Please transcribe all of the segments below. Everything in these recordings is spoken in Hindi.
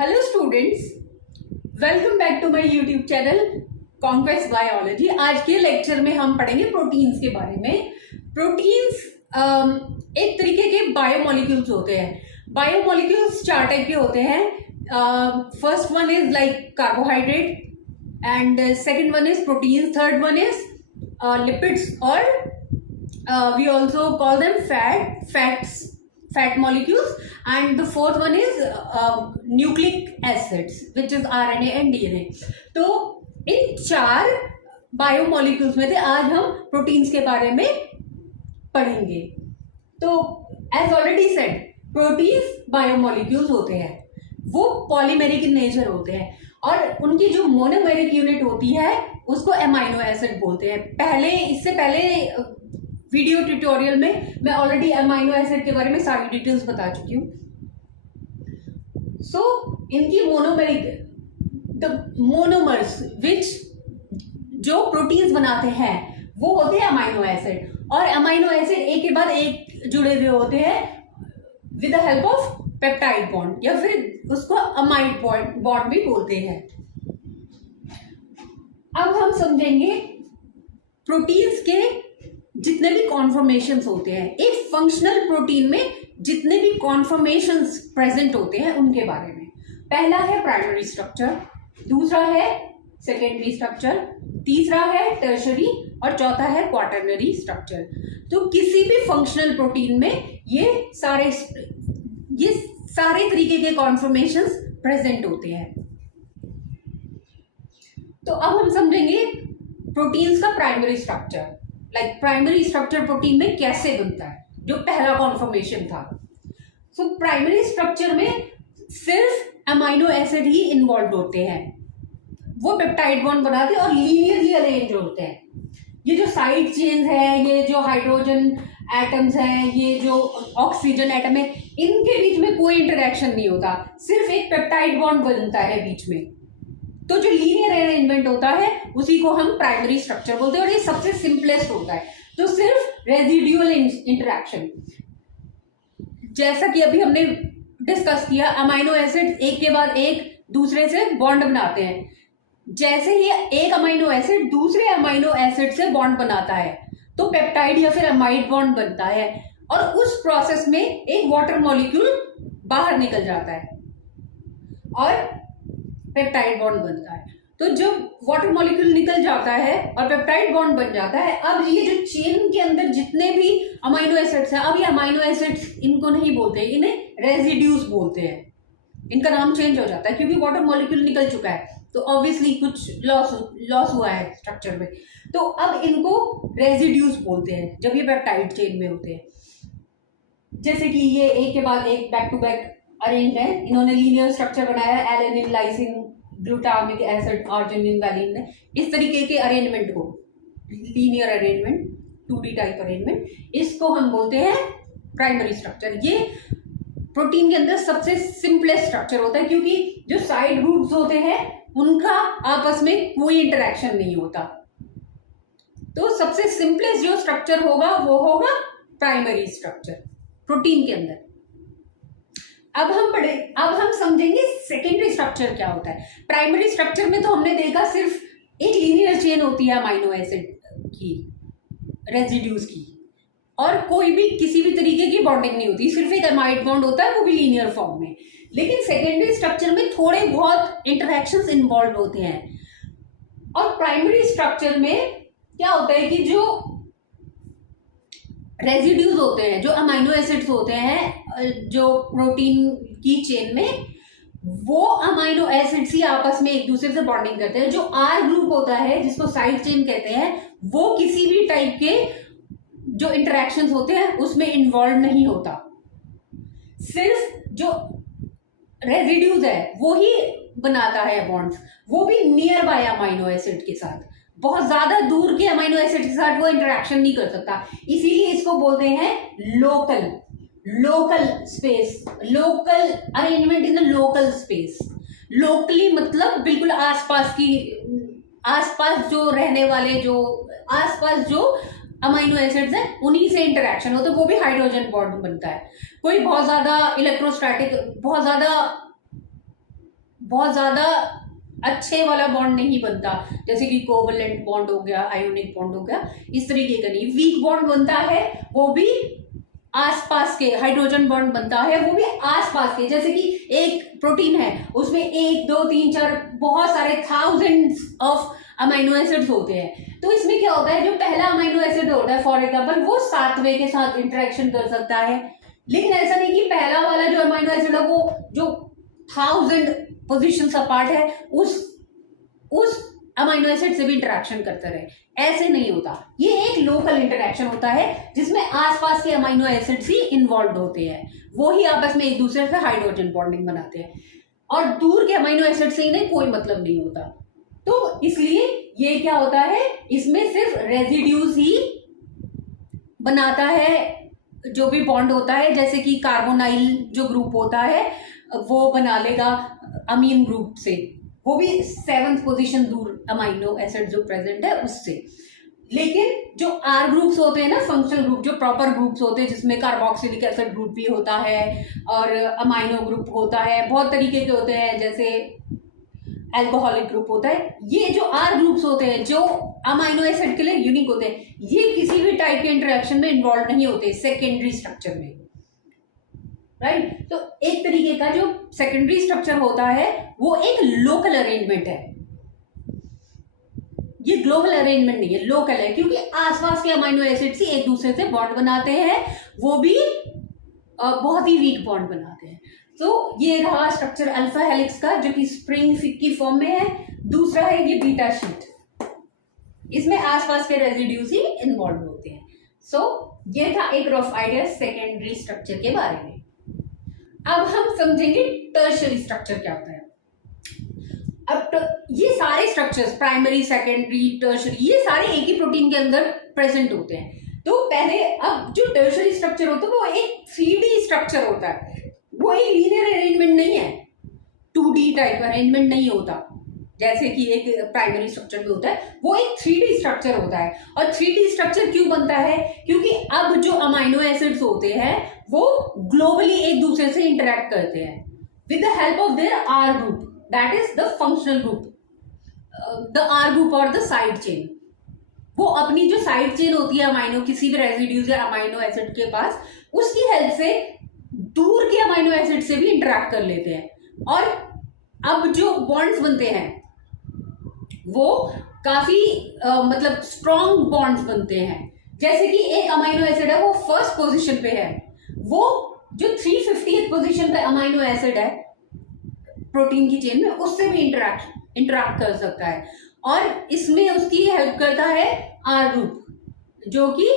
Hello students, welcome back to my YouTube channel Conquest Biology. आज के लेक्चर में हम पढ़ेंगे प्रोटीन्स के बारे में। प्रोटीन्स एक तरीके के बायोमोलिक्यूल्स होते हैं। बायोमोलिक्यूल्स चार टाइप के होते हैं। First one is like carbohydrate and second one is protein, third one is lipids और we also call them fat molecules, and the fourth one is nucleic acids which is RNA and DNA। तो इन चार बायोमोलिक्यूल्स में से आज हम प्रोटीन्स के बारे में पढ़ेंगे। तो as already said, proteins biomolecules होते हैं, वो पॉलीमेरिक इन नेचर होते हैं और उनकी जो मोनोमेरिक यूनिट होती है उसको एमाइनो एसिड बोलते हैं। इससे पहले वीडियो ट्यूटोरियल में मैं ऑलरेडी अमाइनो एसिड के बारे में सारी डिटेल्स बता चुकी हूँ। सो इनकी मोनोमर्स विच जो प्रोटीन्स बनाते हैं वो होते हैं अमाइनो एसिड, और अमाइनो एसिड एक के बाद एक जुड़े हुए होते हैं with the help of peptide bond, या फिर उसको अमाइड बॉन्ड भी बोलते हैं। अब हम समझेंगे प्रोटीन्स के जितने भी कॉन्फॉर्मेशंस होते हैं, एक फंक्शनल प्रोटीन में जितने भी कॉन्फॉर्मेशंस प्रेजेंट होते हैं उनके बारे में। पहला है प्राइमरी स्ट्रक्चर, दूसरा है सेकेंडरी स्ट्रक्चर, तीसरा है टर्शरी और चौथा है क्वाटरनरी स्ट्रक्चर। तो किसी भी फंक्शनल प्रोटीन में ये सारे तरीके के कॉन्फॉर्मेशंस प्रेजेंट होते हैं। तो अब हम समझेंगे प्रोटीन्स का primary structure, primary structure protein में कैसे बनता है, जो पहला कॉन्फॉर्मेशन था। सो प्राइमरी स्ट्रक्चर में सिर्फ अमाइनो एसिड ही इन्वॉल्व होते हैं, वो पेप्टाइड बॉन्ड बनाते हैं और लीनियरली अरेंज होते हैं। ये जो साइड चेन्स है, ये जो हाइड्रोजन एटम्स हैं, ये जो ऑक्सीजन एटम है, इनके बीच में कोई इंटरेक्शन नहीं होता, सिर्फ एक पेप्टाइड बॉन्ड बनता है बीच में। तो जो लीनियर अरेंजमेंट होता है उसी को हम प्राइमरी स्ट्रक्चर बोलते हैं और ये सबसे सिंपलेस्ट होता है। तो सिर्फ रेजिड्यूअल इंटरेक्शन, जैसा कि अभी हमने डिस्कस किया, अमाइनो एसिड एक के बाद एक दूसरे से बॉन्ड बनाते हैं। जैसे ही एक अमाइनो एसिड दूसरे अमाइनो एसिड से बॉन्ड बनाता है तो पेप्टाइड या फिर अमाइड बॉन्ड बनता है, और उस प्रोसेस में एक वाटर मॉलिक्यूल बाहर निकल जाता है और पेप्टाइड बॉन्ड बनता है। तो जब वाटर मॉलिक्यूल निकल जाता है और पेप्टाइड बॉन्ड बन जाता है, अब ये जो चेन के अंदर जितने भी अमाइनो एसिड्स हैं, अब ये अमाइनो एसिड्स इनको नहीं बोलते, इन्हें रेजिड्यूज बोलते हैं। इनका नाम चेंज हो जाता है क्योंकि वाटर मॉलिक्यूल निकल चुका है, तो ऑब्वियसली कुछ लॉस हुआ है स्ट्रक्चर में, तो अब इनको रेजिड्यूज बोलते हैं जब ये पेप्टाइड चेन में होते हैं। जैसे कि ये एक के बाद एक बैक टू बैक अरेंज है, इन्होंने लीनियर स्ट्रक्चर बनाया है, alanine, lysine, glutamic acid, arginine, valine ने इस तरीके के अरेंजमेंट को linear arrangement, 2D type arrangement, इसको हम बोलते हैं प्राइमरी स्ट्रक्चर। ये प्रोटीन के अंदर सबसे सिंपलेस्ट स्ट्रक्चर होता है क्योंकि जो साइड ग्रुप्स होते हैं उनका आपस में कोई इंटरेक्शन नहीं होता। तो सबसे सिंपलेस्ट जो स्ट्रक्चर होगा वो होगा प्राइमरी स्ट्रक्चर प्रोटीन के अंदर। अब हम समझेंगे सेकेंडरी स्ट्रक्चर क्या होता है। प्राइमरी स्ट्रक्चर में तो हमने देखा सिर्फ एक लीनियर चेन होती है अमाइनो एसिड की, रेजिड्यूज की, और कोई भी किसी भी तरीके की बॉन्डिंग नहीं होती, सिर्फ एक अमाइड बॉन्ड होता है, वो भी लीनियर फॉर्म में। लेकिन सेकेंडरी स्ट्रक्चर में थोड़े बहुत इंटरेक्शंस इन्वॉल्व होते हैं। और प्राइमरी स्ट्रक्चर में क्या होता है कि जो रेजिड्यूज होते हैं, जो अमाइनो एसिड्स होते हैं जो प्रोटीन की चेन में, वो अमाइनो एसिड्स ही आपस में एक दूसरे से बॉन्डिंग करते हैं। जो आर ग्रुप होता है जिसको साइड चेन कहते हैं, वो किसी भी टाइप के जो इंटरेक्शंस होते हैं उसमें इन्वॉल्व नहीं होता। सिर्फ जो रेजिड्यूज है वो ही बनाता है बॉन्ड्स, वो भी नियर बाय अमाइनो एसिड के साथ। बहुत ज्यादा दूर के अमाइनो एसिड के साथ वो इंटरेक्शन नहीं कर सकता, इसीलिए इसको बोलते हैं local space, local arrangement in the local space. Locally मतलब बिल्कुल आसपास जो रहने वाले, जो आसपास जो अमाइनो एसिड्स हैं उन्हीं से इंटरेक्शन होता है, वो भी हाइड्रोजन बॉन्ड बनता है। कोई बहुत ज्यादा इलेक्ट्रोस्टैटिक, बहुत ज्यादा बहुत ज्यादा अच्छे वाला बॉन्ड नहीं बनता, जैसे कि कोवलेंट बॉन्ड हो गया, आयोनिक बॉन्ड हो गया, इस तरीके का नहीं। वीक बॉन्ड बनता है वो भी आसपास के, हाइड्रोजन बॉन्ड बनता है वो भी आसपास के, जैसे कि एक प्रोटीन है उसमें 1 2 3 4 बहुत सारे थाउजेंड्स ऑफ अमाइनो एसिड्स होते हैं। तो इसमें क्या होता है, जो पहला अमाइनो एसिड होता है फॉर एग्जाम्पल वो 7वें के साथ इंटरेक्शन कर सकता है, लेकिन ऐसा नहीं कि पहला वाला जो अमाइनो एसिड है वो जो 1000 पोजीशंस अपार्ट है उस अमाइनो एसिड से भी इंटरेक्शन करते रहे, ऐसे नहीं होता। ये एक लोकल इंटरेक्शन होता है जिसमें आसपास के अमाइनो एसिड्स ही इन्वॉल्व होते हैं, वो ही आपस में एक दूसरे से हाइड्रोजन बॉन्डिंग बनाते हैं, और दूर के अमाइनो एसिड से इन्हें कोई मतलब नहीं होता। तो इसलिए ये क्या होता है, इसमें सिर्फ रेजिड्यूज ही बनाता है जो भी बॉन्ड होता है, जैसे कि कार्बोनाइल जो ग्रुप होता है वो बना लेगा अमीन ग्रुप से, वो भी 7th पोजीशन दूर अमाइनो एसिड जो प्रेजेंट है उससे। लेकिन जो आर ग्रुप्स होते हैं ना, फंक्शनल ग्रुप जो प्रॉपर ग्रुप्स होते हैं जिसमें कार्बोक्सिलिक एसिड ग्रुप भी होता है और अमाइनो ग्रुप होता है, बहुत तरीके के होते हैं, जैसे एल्कोहलिक ग्रुप होता है, ये जो आर ग्रुप्स होते हैं जो अमाइनो एसिड के लिए यूनिक होते हैं, ये किसी भी टाइप के इंटरेक्शन में इन्वॉल्व नहीं होते सेकेंडरी स्ट्रक्चर में, राइट। तो एक तरीके का जो सेकेंडरी स्ट्रक्चर होता है वो एक लोकल अरेंजमेंट है, ये ग्लोबल अरेंजमेंट नहीं है, लोकल है, क्योंकि आसपास के अमाइनो एसिड से एक दूसरे से बॉन्ड बनाते हैं, वो भी बहुत ही वीक बॉन्ड बनाते हैं। तो ये रहा स्ट्रक्चर अल्फा हेलिक्स का जो कि स्प्रिंग की फॉर्म में है। दूसरा है ये बीटा शीट, इसमें आसपास के रेजिड्यूज ही इन्वॉल्व होते हैं। सो ये था एक रफ आइडिया सेकेंडरी स्ट्रक्चर के बारे में। अब हम समझेंगे टर्शियरी स्ट्रक्चर क्या होता है। अब ये सारे स्ट्रक्चर्स प्राइमरी, सेकेंडरी, टर्शियरी, ये सारे एक ही प्रोटीन के अंदर प्रेजेंट होते हैं। तो पहले अब जो टर्शियरी स्ट्रक्चर होता है वो एक 3D स्ट्रक्चर होता है, वो एक लीनियर अरेंजमेंट नहीं है, 2D टाइप अरेंजमेंट नहीं होता जैसे कि एक प्राइमरी स्ट्रक्चर में होता है, वो एक 3D स्ट्रक्चर होता है। और 3D स्ट्रक्चर क्यों बनता है, क्योंकि अब जो अमाइनो एसिड्स होते हैं वो ग्लोबली एक दूसरे से इंटरेक्ट करते हैं with the help of their R group, that is the functional group, the R group और द साइड चेन। वो अपनी जो साइड चेन होती है अमाइनो, किसी भी रेजिड्यूज या अमाइनो एसिड के पास, उसकी हेल्प से दूर के अमाइनो एसिड से भी इंटरेक्ट कर लेते हैं, और अब जो बॉन्ड्स बनते हैं वो काफी मतलब स्ट्रॉन्ग बॉन्ड्स बनते हैं। जैसे कि एक अमाइनो एसिड है वो फर्स्ट पोजीशन पे है, वो जो 350th पोजीशन पे अमाइनो एसिड है प्रोटीन की चेन में, उससे भी इंटरेक्ट कर सकता है, और इसमें उसकी हेल्प करता है आर ग्रुप जो कि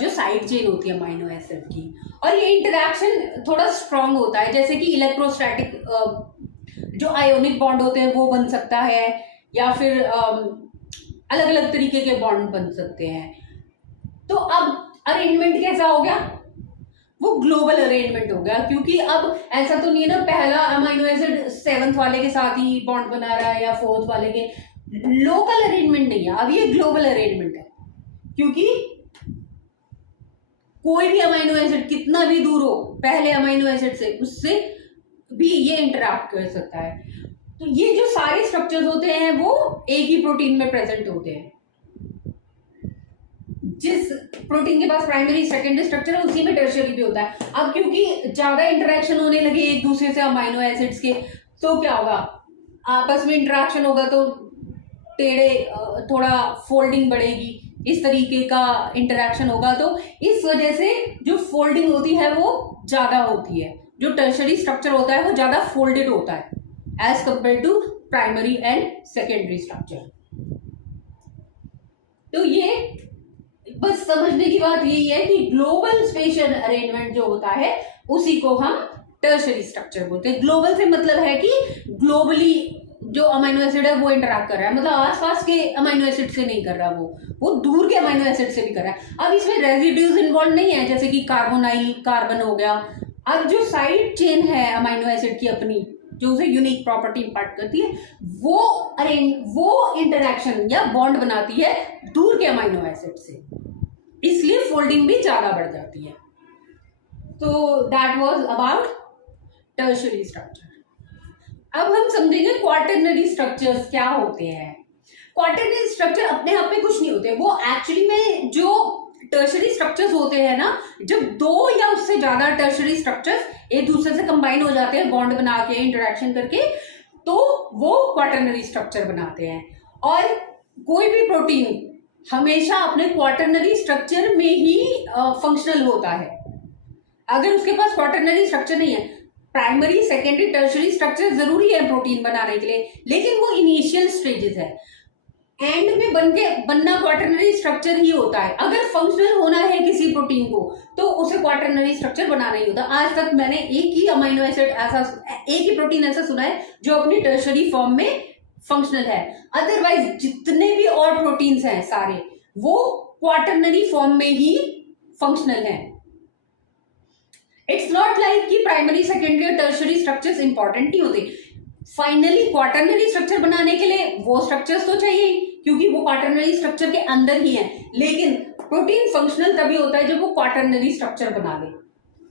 जो साइड चेन होती है अमाइनो एसिड की। और ये इंटरेक्शन थोड़ा स्ट्रॉन्ग होता है, जैसे कि इलेक्ट्रोस्टैटिक जो आयोनिक बॉन्ड होते हैं वो बन सकता है, या फिर अलग अलग तरीके के बॉन्ड बन सकते हैं। तो अब अरेंजमेंट कैसा हो गया, वो ग्लोबल अरेंजमेंट हो गया, क्योंकि अब ऐसा तो नहीं है ना पहला अमाइनो एसिड 7th वाले के साथ ही बॉन्ड बना रहा है या 4th वाले के, लोकल अरेंजमेंट नहीं है, अब ये ग्लोबल अरेंजमेंट है, क्योंकि कोई भी अमाइनो एसिड कितना भी दूर हो पहले अमाइनो एसिड से, उससे भी ये इंटरेक्ट कर सकता है। तो ये जो सारे स्ट्रक्चर्स होते हैं वो एक ही प्रोटीन में प्रेजेंट होते हैं, जिस प्रोटीन के पास प्राइमरी सेकेंडरी स्ट्रक्चर है उसी में टर्शियरी भी होता है। अब क्योंकि ज्यादा इंटरेक्शन होने लगे एक दूसरे से अमाइनो एसिड्स के, तो क्या होगा, आपस में इंटरेक्शन होगा तो टेढ़े थोड़ा फोल्डिंग बढ़ेगी, इस तरीके का इंटरेक्शन होगा, तो इस वजह से जो फोल्डिंग होती है वो ज्यादा होती है, जो टर्शियरी स्ट्रक्चर होता है वो ज्यादा फोल्डेड होता है as compare to primary and secondary structure. तो ये बस समझने की बात यही है कि ग्लोबल स्पेशियल अरेंजमेंट जो होता है उसी को हम टर्शियरी स्ट्रक्चर बोलते हैं। ग्लोबल से मतलब है कि ग्लोबली जो अमाइनो एसिड है वो इंटरेक्ट कर रहा है, मतलब आसपास के अमाइनो एसिड से नहीं कर रहा, वो दूर के अमाइनो एसिड से भी कर रहा है। अब इसमें रेजिड्यूज इन्वॉल्व नहीं है, जैसे कि कार्बोनाइल कार्बन हो गया। अब जो साइड चेन है अमाइनो एसिड की अपनी, जो उसे यूनिक प्रॉपर्टी इंपार्ट करती है, वो इंटरेक्शन या बॉन्ड बनाती है दूर के अमाइनो एसिड से, इसलिए फोल्डिंग भी ज्यादा बढ़ जाती है। तो that was about tertiary structure. अब हम समझेंगे क्वाटरनरी स्ट्रक्चर्स क्या होते हैं। क्वाटरनरी स्ट्रक्चर अपने आप में कुछ नहीं होते, वो एक्चुअली में जो टर्शरी स्ट्रक्चर्स होते हैं ना, जब दो या उससे ज्यादा टर्शरी स्ट्रक्चर्स एक दूसरे से कंबाइन हो जाते हैं बॉन्ड बना के इंटरेक्शन करके, तो वो क्वाटरनरी स्ट्रक्चर बनाते हैं। और कोई भी प्रोटीन हमेशा अपने क्वाटरनरी स्ट्रक्चर में ही फंक्शनल होता है। अगर उसके पास क्वाटरनरी स्ट्रक्चर नहीं है, प्राइमरी सेकेंडरी टर्शरी स्ट्रक्चर जरूरी है प्रोटीन बनाने के लिए, लेकिन वो इनिशियल स्टेजेस है। एंड में बनना क्वाटरनरी स्ट्रक्चर ही होता है। अगर फंक्शनल होना है किसी प्रोटीन को तो उसे क्वाटरनरी स्ट्रक्चर बनाना ही होता है। आज तक मैंने एक ही अमीनो एसिड ऐसा, एक ही प्रोटीन ऐसा सुना है जो अपनी टर्शरी फॉर्म में फंक्शनल है। अदरवाइज जितने भी और प्रोटीन्स हैं सारे वो क्वाटरनरी फॉर्म में ही फंक्शनल हैं। इट्स नॉट लाइक कि प्राइमरी सेकेंडरी और टर्शरी स्ट्रक्चर्स इंपॉर्टेंट नहीं होते। फाइनली क्वाटरनरी स्ट्रक्चर बनाने के लिए वो स्ट्रक्चर्स तो चाहिए क्योंकि वो क्वाटरनरी स्ट्रक्चर के अंदर ही है। लेकिन प्रोटीन फंक्शनल तभी होता है जब वो क्वाटरनरी स्ट्रक्चर बना ले।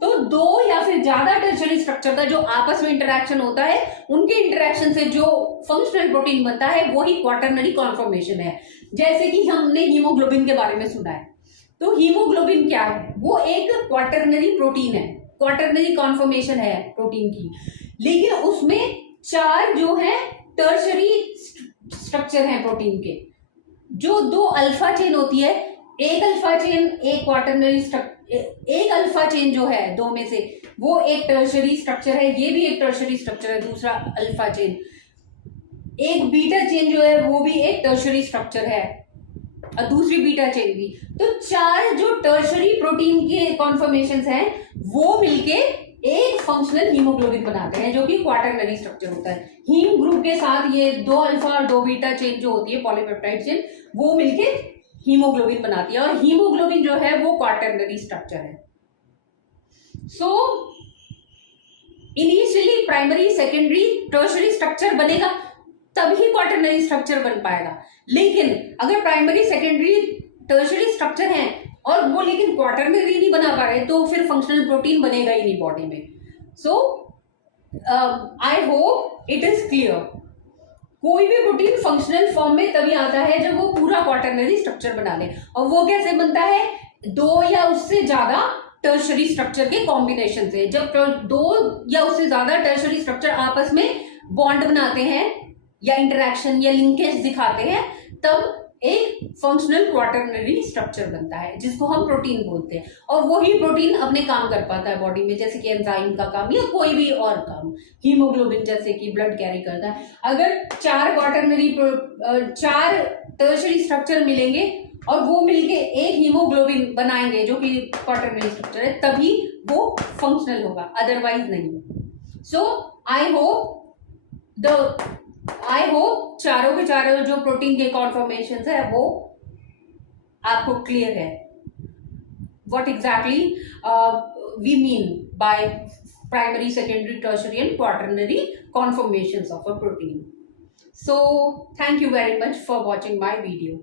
तो दो या फिर ज्यादा टर्शरी स्ट्रक्चर का जो आपस में इंटरेक्शन होता है, उनके इंटरेक्शन से जो फंक्शनल प्रोटीन बनता है वो ही क्वाटरनरी कॉन्फॉर्मेशन है। जैसे कि हमने हीमोग्लोबिन के बारे में सुना है, तो हीमोग्लोबिन क्या है? वो एक क्वाटरनरी प्रोटीन है, क्वाटरनरी कॉन्फॉर्मेशन है प्रोटीन की। लेकिन उसमें चार जो है टर्शरी स्ट्रक्चर हैं प्रोटीन के। जो दो अल्फा चेन होती है, एक अल्फा चेन एक क्वाटरनरी एक अल्फा चेन जो है दो में से वो एक टर्शरी स्ट्रक्चर है, ये भी एक टर्शरी स्ट्रक्चर है दूसरा अल्फा चेन। एक बीटा चेन जो है वो भी एक टर्शरी स्ट्रक्चर है और दूसरी बीटा चेन भी। तो चार जो टर्शरी प्रोटीन के कॉन्फॉर्मेशंस हैं वो मिलके एक फंक्शनल हीमोग्लोबिन बनाते हैं जो कि क्वाटरनरी स्ट्रक्चर होता है। हीम ग्रुप के साथ ये दो अल्फा और दो बीटा चेन जो होती है पॉलीपेप्टाइड चेन, वो मिलके हीमोग्लोबिन बनाती है और हीमोग्लोबिन जो है वो क्वाटरनरी स्ट्रक्चर है। So initially primary secondary tertiary structure बनेगा तभी क्वाटरनरी स्ट्रक्चर बन पाएगा। लेकिन अगर प्राइमरी सेकेंडरी टर्शरी स्ट्रक्चर है और वो लेकिन क्वाटरनरी नहीं बना पा रहे तो फिर फंक्शनल प्रोटीन बनेगा ही नहीं बॉडी में। So I hope it is clear. कोई भी प्रोटीन फंक्शनल फॉर्म में तभी आता है जब वो पूरा क्वाटरनरी स्ट्रक्चर बना ले। और वो कैसे बनता है? दो या उससे ज्यादा टर्शरी स्ट्रक्चर के कॉम्बिनेशन से। जब दो या उससे ज्यादा टर्शरी स्ट्रक्चर आपस में बॉन्ड बनाते हैं या इंटरेक्शन या लिंकेज दिखाते हैं तब एक फंक्शनल क्वाटरनरी स्ट्रक्चर बनता है जिसको हम प्रोटीन बोलते हैं। और वही प्रोटीन अपने काम कर पाता है बॉडी में, जैसे कि एंजाइम का काम या कोई भी और काम। हीमोग्लोबिन जैसे कि ब्लड कैरी करता है। अगर चार टर्शरी स्ट्रक्चर मिलेंगे और वो मिलके एक हीमोग्लोबिन बनाएंगे जो कि क्वाटरनरी स्ट्रक्चर है, तभी वो फंक्शनल होगा, अदरवाइज नहीं। सो आई होप चारों के चारों जो प्रोटीन के कॉन्फॉर्मेशंस है वो आपको क्लियर है। What exactly we mean by primary secondary tertiary and quaternary conformations of a protein. So thank you very much for watching my video.